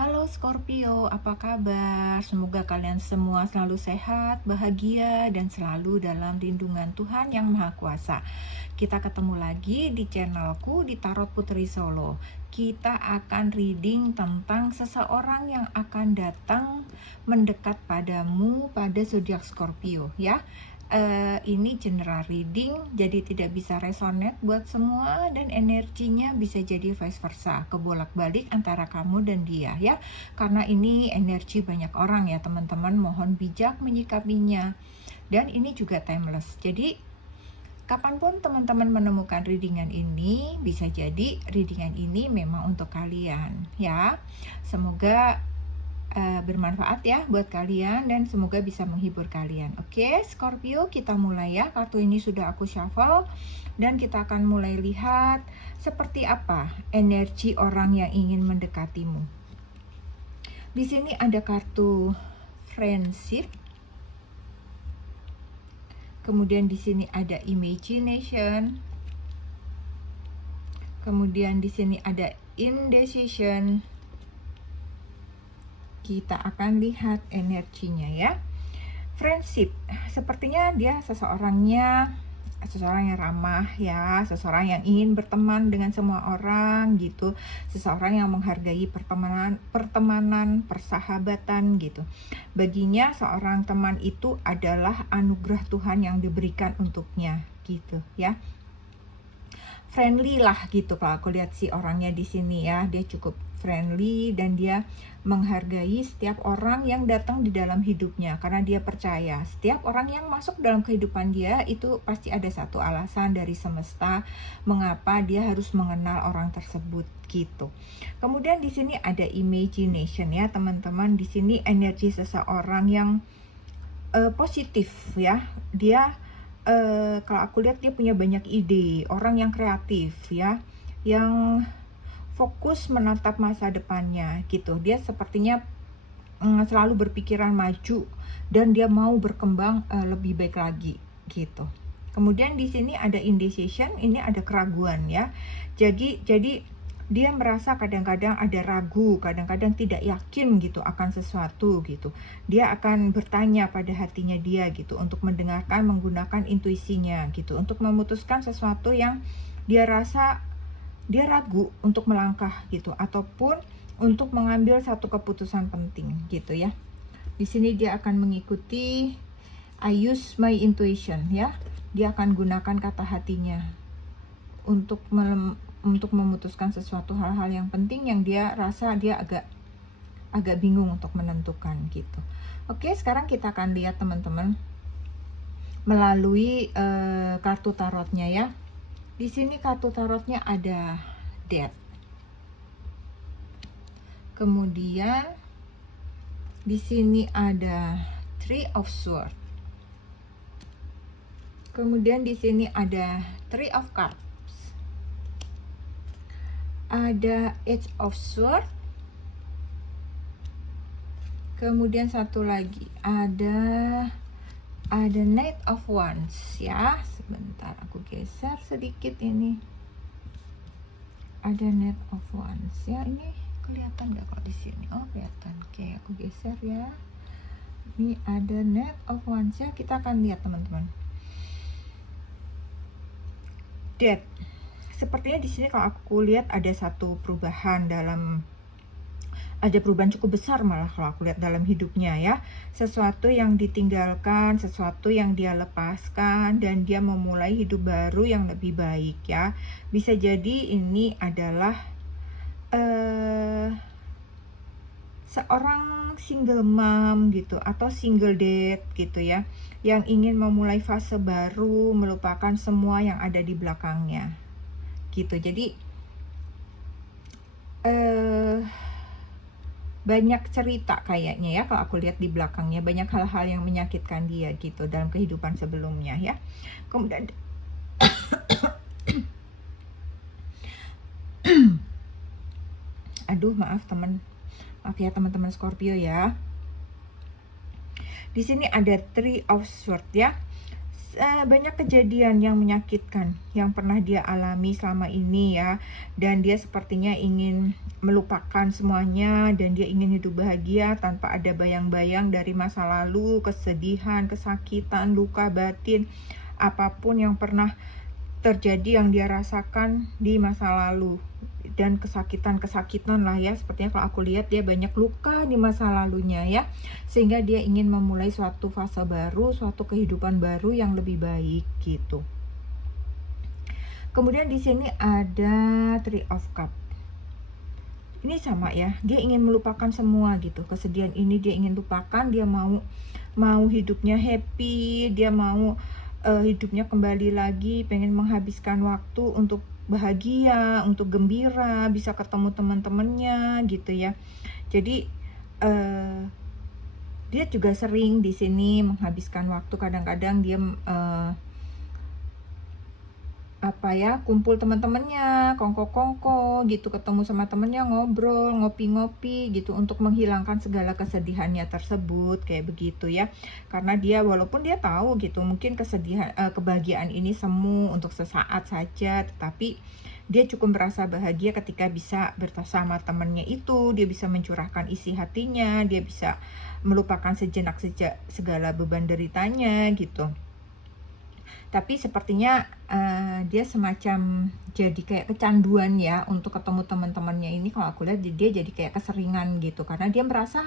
Halo Scorpio, apa kabar? Semoga kalian semua selalu sehat, bahagia, dan selalu dalam lindungan Tuhan Yang Maha Kuasa. Kita ketemu lagi di channelku di Tarot Putri Solo. Kita akan reading tentang seseorang yang akan datang mendekat padamu pada zodiak Scorpio, ya. Ini general reading, jadi tidak bisa resonate buat semua, dan energinya bisa jadi vice versa, kebolak-balik antara kamu dan dia, ya. Karena ini energi banyak orang ya teman-teman, mohon bijak menyikapinya. Dan ini juga timeless, jadi kapanpun teman-teman menemukan readingan ini, bisa jadi readingan ini memang untuk kalian, ya. Semoga bermanfaat ya buat kalian dan semoga bisa menghibur kalian. Oke, Scorpio, kita mulai ya. Kartu ini sudah aku shuffle dan kita akan mulai lihat seperti apa energi orang yang ingin mendekatimu. Di sini ada kartu friendship. Kemudian di sini ada imagination. Kemudian di sini ada indecision. Kita akan lihat energinya ya. Friendship, sepertinya dia seseorang yang ramah ya, seseorang yang ingin berteman dengan semua orang gitu, seseorang yang menghargai pertemanan, persahabatan gitu. Baginya seorang teman itu adalah anugerah Tuhan yang diberikan untuknya gitu ya. Friendly lah gitu kalau aku lihat si orangnya di sini ya, dia cukup friendly dan dia menghargai setiap orang yang datang di dalam hidupnya karena dia percaya setiap orang yang masuk dalam kehidupan dia itu pasti ada satu alasan dari semesta mengapa dia harus mengenal orang tersebut gitu. Kemudian di sini ada imagination ya teman-teman, di sini energi seseorang yang positif ya, dia kalau aku lihat dia punya banyak ide, orang yang kreatif ya, yang fokus menatap masa depannya gitu. Dia sepertinya selalu berpikiran maju dan dia mau berkembang lebih baik lagi gitu. Kemudian di sini ada indecision, ini ada keraguan ya. Jadi dia merasa kadang-kadang ada ragu, kadang-kadang tidak yakin gitu akan sesuatu gitu. Dia akan bertanya pada hatinya dia gitu untuk mendengarkan, menggunakan intuisinya gitu untuk memutuskan sesuatu yang dia rasa dia ragu untuk melangkah gitu ataupun untuk mengambil satu keputusan penting gitu ya. Di sini dia akan mengikuti I use my intuition ya. Dia akan gunakan kata hatinya untuk memutuskan sesuatu hal-hal yang penting yang dia rasa dia agak bingung untuk menentukan gitu. Oke, sekarang kita akan lihat teman-teman melalui kartu tarotnya ya. Di sini kartu tarotnya ada Death. Kemudian di sini ada Three of Swords. Kemudian di sini ada Three of Cups. Ada Eight of Swords. Kemudian satu lagi ada Knight of Wands ya. Sebentar aku geser sedikit ini. Ada Knight of Wands ya. Ini kelihatan nggak kalau di sini? Oh, kelihatan. Oke, aku geser ya. Ini ada Knight of Wands ya. Kita akan lihat teman-teman. Death. Sepertinya di sini kalau aku lihat ada satu perubahan ada perubahan cukup besar malah kalau aku lihat dalam hidupnya ya. Sesuatu yang ditinggalkan, sesuatu yang dia lepaskan dan dia memulai hidup baru yang lebih baik ya. Bisa jadi ini adalah seorang single mom gitu atau single dad gitu ya, yang ingin memulai fase baru, melupakan semua yang ada di belakangnya gitu. Jadi banyak cerita kayaknya ya kalau aku lihat di belakangnya, banyak hal-hal yang menyakitkan dia gitu dalam kehidupan sebelumnya ya. Kemudian aduh maaf ya teman-teman Scorpio ya. Di sini ada Three of Swords ya. banyak kejadian yang menyakitkan yang pernah dia alami selama ini ya, dan dia sepertinya ingin melupakan semuanya dan dia ingin hidup bahagia tanpa ada bayang-bayang dari masa lalu, kesedihan, kesakitan, luka batin, apapun yang pernah terjadi yang dia rasakan di masa lalu. Dan kesakitan-kesakitan lah ya, sepertinya kalau aku lihat dia banyak luka di masa lalunya ya, sehingga dia ingin memulai suatu fase baru, suatu kehidupan baru yang lebih baik gitu. Kemudian di sini ada Three of Cups. Ini sama ya, dia ingin melupakan semua gitu, kesedihan ini dia ingin lupakan, dia mau hidupnya happy, dia mau hidupnya kembali lagi, pengen menghabiskan waktu untuk bahagia, untuk gembira, bisa ketemu teman-temannya gitu ya. Jadi dia juga sering di sini menghabiskan waktu, kadang-kadang dia kumpul teman-temannya, kongko-kongko gitu, ketemu sama temennya, ngobrol, ngopi-ngopi gitu untuk menghilangkan segala kesedihannya tersebut, kayak begitu ya. Karena dia walaupun dia tahu gitu, mungkin kebahagiaan ini semu untuk sesaat saja, tetapi dia cukup merasa bahagia ketika bisa bersama temannya itu, dia bisa mencurahkan isi hatinya, dia bisa melupakan sejenak segala beban deritanya gitu. Tapi sepertinya dia semacam jadi kayak kecanduan ya untuk ketemu teman-temannya ini. Kalau aku lihat dia jadi kayak keseringan gitu, karena dia merasa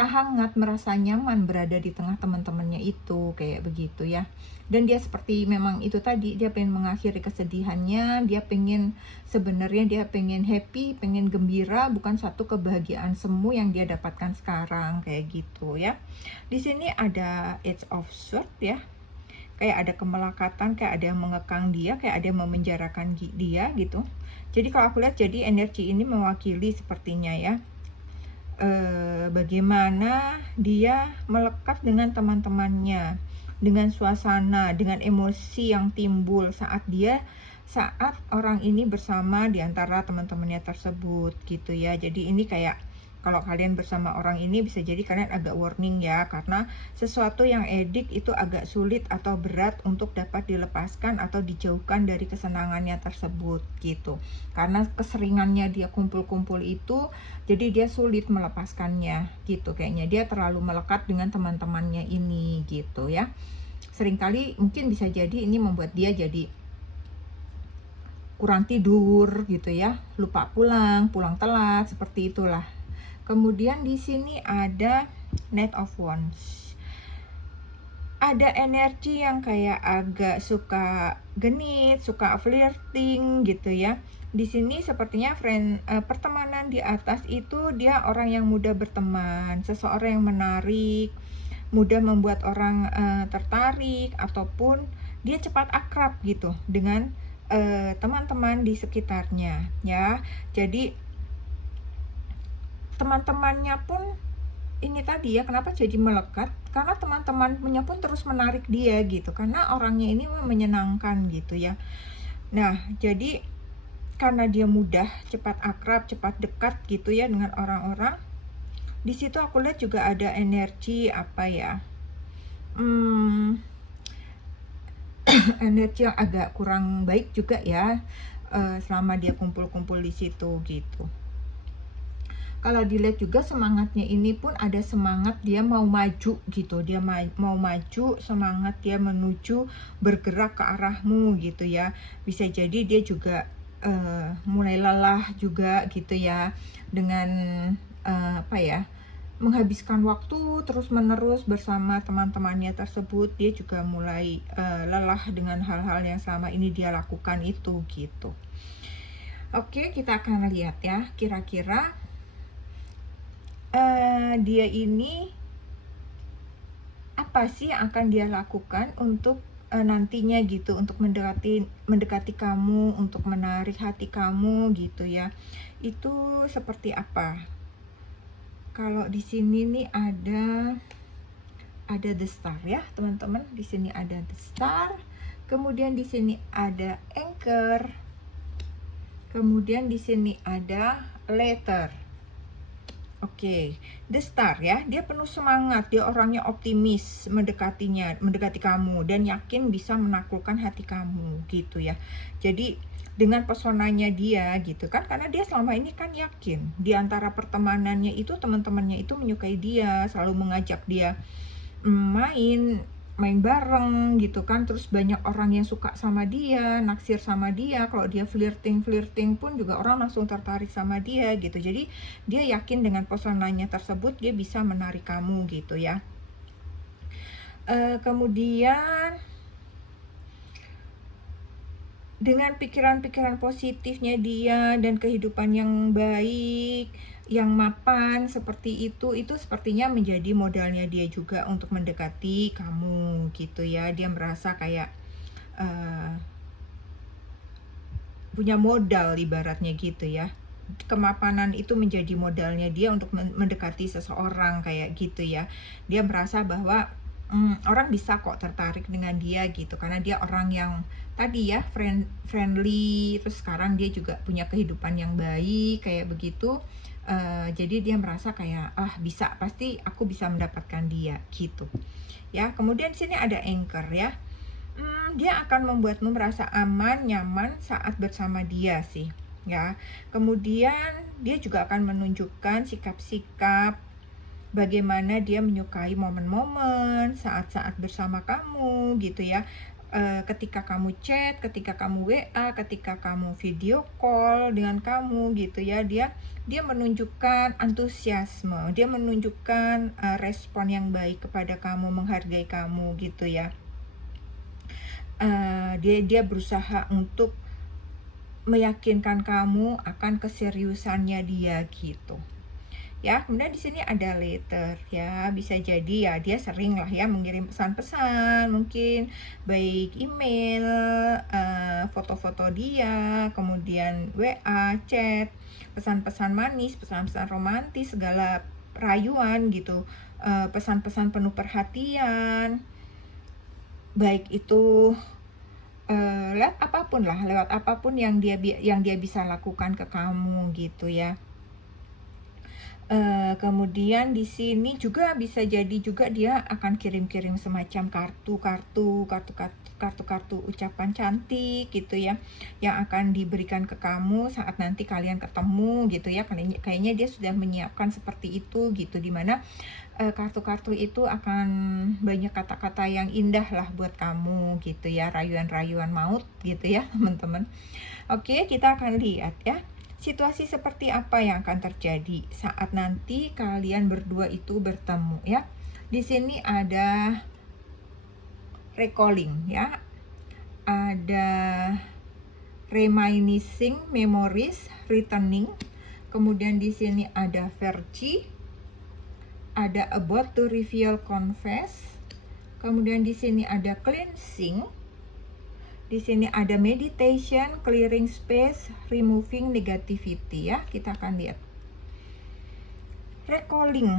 hangat, merasa nyaman berada di tengah teman-temannya itu, kayak begitu ya. Dan dia seperti memang itu tadi, dia pengen mengakhiri kesedihannya, sebenarnya dia pengen happy, pengen gembira, bukan satu kebahagiaan semu yang dia dapatkan sekarang, kayak gitu ya. Di sini ada Eight of Swords ya, kayak ada kemelekatan, kayak ada yang mengekang dia, kayak ada yang memenjarakan dia gitu. Jadi kalau aku lihat, jadi energi ini mewakili sepertinya ya, bagaimana dia melekat dengan teman-temannya, dengan suasana, dengan emosi yang timbul saat orang ini bersama di antara teman-temannya tersebut gitu ya. Jadi ini kayak kalau kalian bersama orang ini bisa jadi kalian agak warning ya, karena sesuatu yang edik itu agak sulit atau berat untuk dapat dilepaskan atau dijauhkan dari kesenangannya tersebut gitu. Karena keseringannya dia kumpul-kumpul itu, jadi dia sulit melepaskannya gitu, kayaknya dia terlalu melekat dengan teman-temannya ini gitu ya. Seringkali mungkin bisa jadi ini membuat dia jadi kurang tidur gitu ya, lupa pulang telat, seperti itulah. Kemudian di sini ada Knight of Wands. Ada energi yang kayak agak suka genit, suka flirting gitu ya. Di sini sepertinya pertemanan di atas itu dia orang yang mudah berteman, seseorang yang menarik, mudah membuat orang tertarik, ataupun dia cepat akrab gitu dengan teman-teman di sekitarnya ya. Jadi teman-temannya pun ini tadi ya, kenapa jadi melekat, karena teman-temannya pun terus menarik dia gitu, karena orangnya ini menyenangkan gitu ya. Nah, jadi karena dia mudah cepat akrab, cepat dekat gitu ya dengan orang-orang. Di situ aku lihat juga ada energi apa ya, energi yang agak kurang baik juga ya, selama dia kumpul-kumpul di situ gitu. Kalau dilihat juga semangatnya ini pun ada semangat dia mau maju gitu, dia mau maju, semangat dia menuju bergerak ke arahmu gitu ya. Bisa jadi dia juga mulai lelah juga gitu ya, dengan menghabiskan waktu terus-menerus bersama teman-temannya tersebut. Dia juga mulai lelah dengan hal-hal yang selama ini dia lakukan itu gitu. Oke, kita akan lihat ya, kira-kira dia ini apa sih yang akan dia lakukan untuk nantinya gitu, untuk mendekati kamu, untuk menarik hati kamu gitu ya. Itu seperti apa? Kalau di sini nih ada the star ya, teman-teman. Di sini ada the star. Kemudian di sini ada anchor. Kemudian di sini ada letter. Oke, the star ya, dia penuh semangat, dia orangnya optimis mendekati kamu dan yakin bisa menaklukkan hati kamu gitu ya. Jadi dengan pesonanya dia gitu kan, karena dia selama ini kan yakin di antara pertemanannya itu teman-temannya itu menyukai dia, selalu mengajak dia main main bareng gitu kan, terus banyak orang yang suka sama dia, naksir sama dia, kalau dia flirting pun juga orang langsung tertarik sama dia gitu. Jadi dia yakin dengan pesonanya tersebut dia bisa menarik kamu gitu ya. Kemudian dengan pikiran-pikiran positifnya dia dan kehidupan yang baik, yang mapan seperti itu sepertinya menjadi modalnya dia juga untuk mendekati kamu gitu ya. Dia merasa kayak punya modal ibaratnya gitu ya. Kemapanan itu menjadi modalnya dia untuk mendekati seseorang kayak gitu ya. Dia merasa bahwa orang bisa kok tertarik dengan dia gitu, karena dia orang yang tadi ya friendly, terus sekarang dia juga punya kehidupan yang baik kayak begitu. Jadi dia merasa kayak bisa, pasti aku bisa mendapatkan dia gitu ya. Kemudian sini ada anchor ya. Dia akan membuatmu merasa aman, nyaman saat bersama dia sih ya. Kemudian dia juga akan menunjukkan sikap-sikap bagaimana dia menyukai momen-momen saat-saat bersama kamu gitu ya. Ketika kamu chat, ketika kamu WA, ketika kamu video call dengan kamu gitu ya, dia menunjukkan antusiasme, dia menunjukkan respon yang baik kepada kamu, menghargai kamu gitu ya. Dia berusaha untuk meyakinkan kamu akan keseriusannya dia gitu ya. Kemudian di sini ada letter ya, bisa jadi ya dia sering lah ya mengirim pesan-pesan, mungkin baik email, foto-foto dia, kemudian WA, chat, pesan-pesan manis, pesan-pesan romantis, segala rayuan gitu, pesan-pesan penuh perhatian, baik itu lewat apapun yang dia bisa lakukan ke kamu gitu ya. Kemudian di sini juga bisa jadi juga dia akan kirim-kirim semacam kartu-kartu ucapan cantik gitu ya, yang akan diberikan ke kamu saat nanti kalian ketemu gitu ya. Kayaknya dia sudah menyiapkan seperti itu gitu, dimana kartu-kartu itu akan banyak kata-kata yang indah lah buat kamu gitu ya, rayuan-rayuan maut gitu ya teman-teman. Oke, kita akan lihat ya situasi seperti apa yang akan terjadi saat nanti kalian berdua itu bertemu ya. Di sini ada recalling ya, ada reminiscing memories, returning. Kemudian di sini ada verge, ada about to reveal, confess. Kemudian di sini ada cleansing. Di sini ada meditation, clearing space, removing negativity ya. Kita akan lihat. Recalling.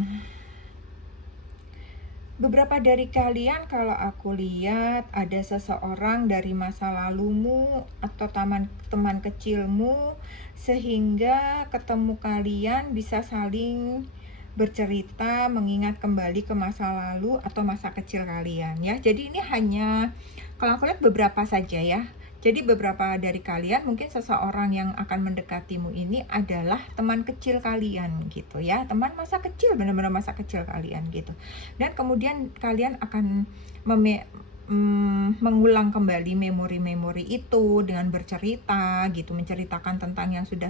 Beberapa dari kalian kalau aku lihat ada seseorang dari masa lalumu atau teman kecilmu, sehingga ketemu kalian bisa saling bercerita, mengingat kembali ke masa lalu atau masa kecil kalian ya. Jadi ini hanya kalau aku lihat beberapa saja ya. Jadi beberapa dari kalian, mungkin seseorang yang akan mendekatimu ini adalah teman kecil kalian gitu ya. Teman masa kecil, benar-benar masa kecil kalian gitu. Dan kemudian kalian akan mengulang kembali memori-memori itu dengan bercerita gitu, menceritakan tentang yang sudah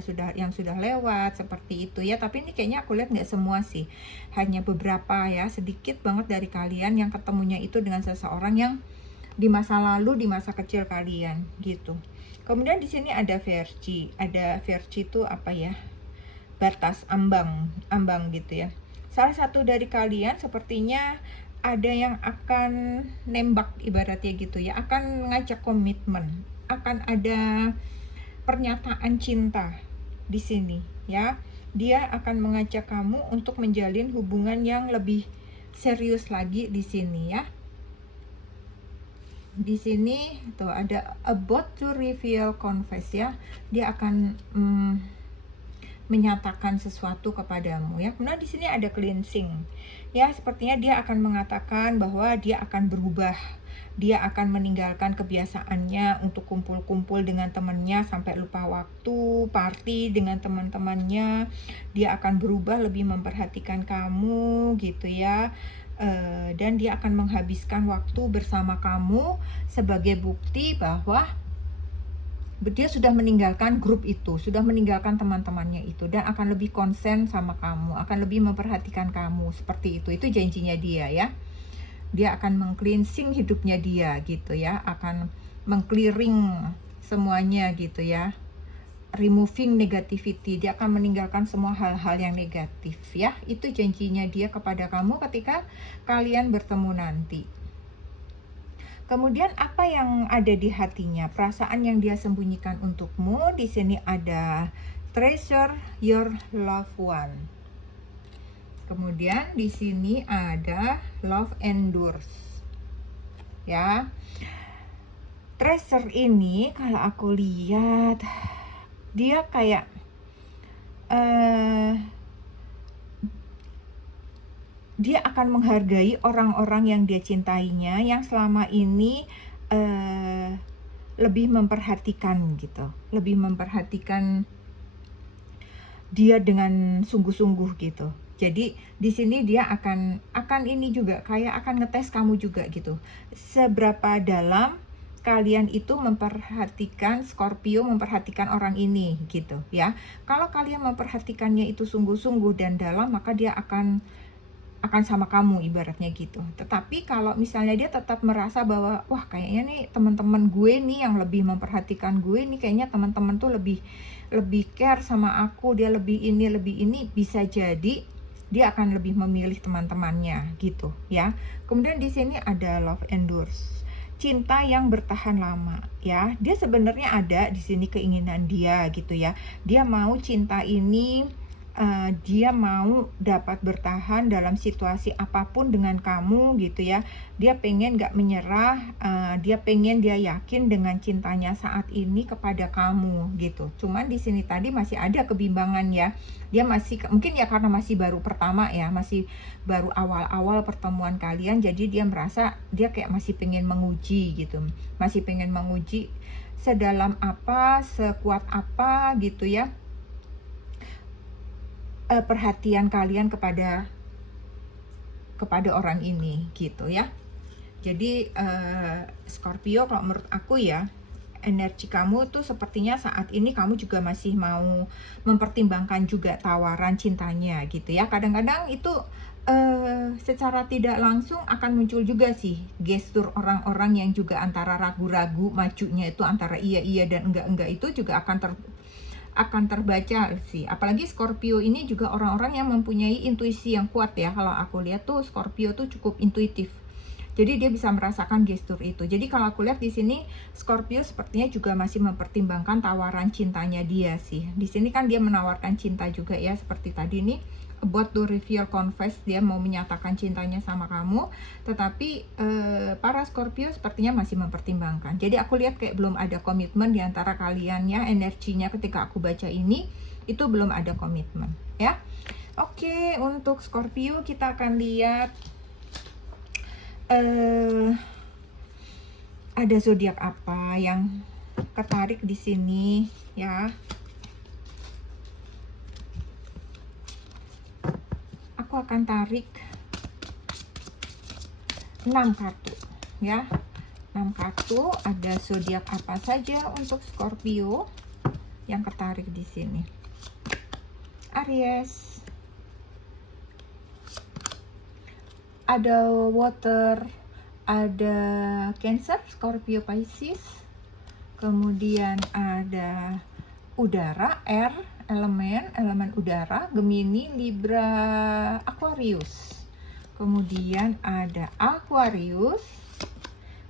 lewat seperti itu ya. Tapi ini kayaknya aku lihat nggak semua sih, hanya beberapa ya, sedikit banget dari kalian yang ketemunya itu dengan seseorang yang di masa lalu, di masa kecil kalian gitu. Kemudian di sini ada verge. Ada verge itu apa ya? Batas, ambang gitu ya. Salah satu dari kalian sepertinya ada yang akan nembak ibaratnya gitu ya, akan ngajak komitmen, akan ada pernyataan cinta di sini ya. Dia akan mengajak kamu untuk menjalin hubungan yang lebih serius lagi di sini ya. Di sini tuh ada about to reveal, confess ya. Dia akan menyatakan sesuatu kepadamu ya. Kemudian di sini ada cleansing. Ya, sepertinya dia akan mengatakan bahwa dia akan berubah. Dia akan meninggalkan kebiasaannya untuk kumpul-kumpul dengan temannya sampai lupa waktu, party dengan teman-temannya. Dia akan berubah, lebih memperhatikan kamu gitu ya. Dan dia akan menghabiskan waktu bersama kamu sebagai bukti bahwa dia sudah meninggalkan grup itu, sudah meninggalkan teman-temannya itu, dan akan lebih konsen sama kamu, akan lebih memperhatikan kamu, seperti itu. Itu janjinya dia ya. Dia akan meng-cleansing hidupnya dia gitu ya, akan meng-clearing semuanya gitu ya, removing negativity. Dia akan meninggalkan semua hal-hal yang negatif ya. Itu janjinya dia kepada kamu ketika kalian bertemu nanti. Kemudian apa yang ada di hatinya, perasaan yang dia sembunyikan untukmu. Di sini ada treasure your loved one. Kemudian di sini ada love endures. Ya. Treasure ini kalau aku lihat dia kayak dia akan menghargai orang-orang yang dia cintainya, yang selama ini lebih memperhatikan gitu, lebih memperhatikan dia dengan sungguh-sungguh gitu. Jadi di sini dia akan ini juga kayak akan ngetes kamu juga gitu. Seberapa dalam kalian itu memperhatikan Scorpio, memperhatikan orang ini gitu ya. Kalau kalian memperhatikannya itu sungguh-sungguh dan dalam, maka dia akan sama kamu ibaratnya gitu. Tetapi kalau misalnya dia tetap merasa bahwa wah kayaknya nih teman-teman gue nih yang lebih memperhatikan gue nih, kayaknya teman-teman tuh lebih care sama aku, dia lebih ini, bisa jadi dia akan lebih memilih teman-temannya gitu ya. Kemudian di sini ada love endures, cinta yang bertahan lama ya. Dia sebenarnya ada di sini keinginan dia gitu ya. Dia mau cinta ini dia mau dapat bertahan dalam situasi apapun dengan kamu gitu ya. Dia pengen gak menyerah, dia yakin dengan cintanya saat ini kepada kamu gitu. Cuman di sini tadi masih ada kebimbangan ya. Dia masih, mungkin ya karena masih baru pertama ya, masih baru awal-awal pertemuan kalian, jadi dia merasa dia kayak masih pengen menguji gitu. Masih pengen menguji sedalam apa, sekuat apa gitu ya, perhatian kalian kepada orang ini gitu ya. Jadi Scorpio, kalau menurut aku ya, energi kamu tuh sepertinya saat ini kamu juga masih mau mempertimbangkan juga tawaran cintanya gitu ya. Kadang-kadang itu secara tidak langsung akan muncul juga sih gestur orang-orang yang juga antara ragu-ragu, majunya itu antara iya dan enggak itu juga akan terbaca sih. Apalagi Scorpio ini juga orang-orang yang mempunyai intuisi yang kuat ya. Kalau aku lihat tuh Scorpio tuh cukup intuitif. Jadi dia bisa merasakan gestur itu. Jadi kalau aku lihat di sini Scorpio sepertinya juga masih mempertimbangkan tawaran cintanya dia sih. Di sini kan dia menawarkan cinta juga ya, seperti tadi nih, about to reveal, confess, dia mau menyatakan cintanya sama kamu. Tetapi para Scorpio sepertinya masih mempertimbangkan. Jadi aku lihat kayak belum ada komitmen di antara kalian ya. Energinya ketika aku baca ini itu belum ada komitmen ya. Oke, untuk Scorpio kita akan lihat ada zodiak apa yang ketarik di sini ya. Aku akan tarik 6 kartu ya. 6 kartu, ada zodiak apa saja untuk Scorpio yang ketarik di sini. Aries, ada water, ada Cancer, Scorpio, Pisces. Kemudian ada udara, air, elemen udara, Gemini, Libra, Aquarius. Kemudian ada Aquarius.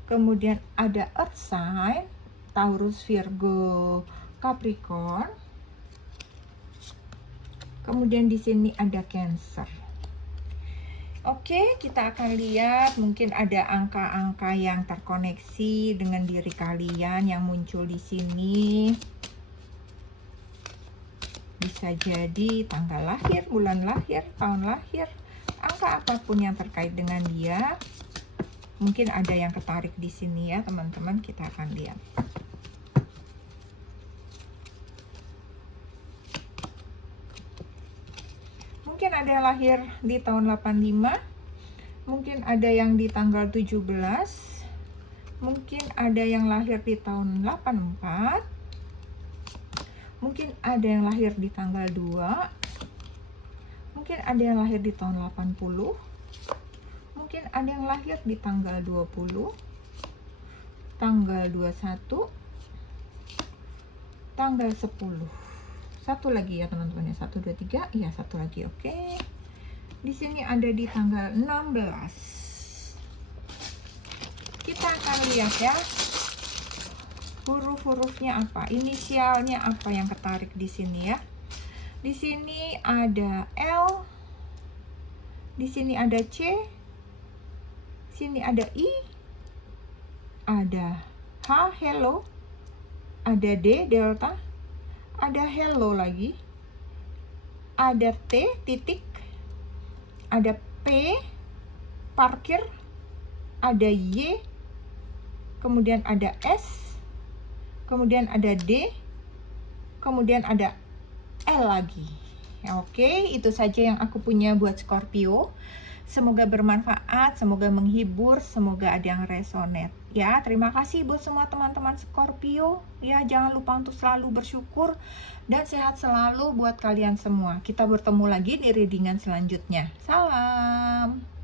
Kemudian ada earth sign, Taurus, Virgo, Capricorn. Kemudian di sini ada Cancer. Oke, kita akan lihat mungkin ada angka-angka yang terkoneksi dengan diri kalian yang muncul di sini. Bisa bisa jadi tanggal lahir, bulan lahir, tahun lahir, angka apapun yang terkait dengan dia. Mungkin ada yang ketarik di sini ya teman-teman, kita akan lihat. Mungkin ada yang lahir di tahun 85, mungkin ada yang di tanggal 17, mungkin ada yang lahir di tahun 84, mungkin ada yang lahir di tanggal 2, mungkin ada yang lahir di tahun 80, mungkin ada yang lahir di tanggal 20, tanggal 21, tanggal 10. Satu lagi ya teman-teman ya, 1, 2, 3, iya satu lagi, oke. Di sini ada di tanggal 16. Kita akan lihat ya, huruf-hurufnya apa, inisialnya apa yang ketarik di sini ya. Di sini ada L, di sini ada C, sini ada I, ada H, hello, ada D, delta, ada hello lagi, ada T, titik, ada P, parkir, ada Y, kemudian ada S, kemudian ada D, kemudian ada L lagi. Oke, itu saja yang aku punya buat Scorpio. Semoga bermanfaat, semoga menghibur, semoga ada yang resonate. Ya, terima kasih buat semua teman-teman Scorpio. Ya, jangan lupa untuk selalu bersyukur dan sehat selalu buat kalian semua. Kita bertemu lagi di readingan selanjutnya. Salam.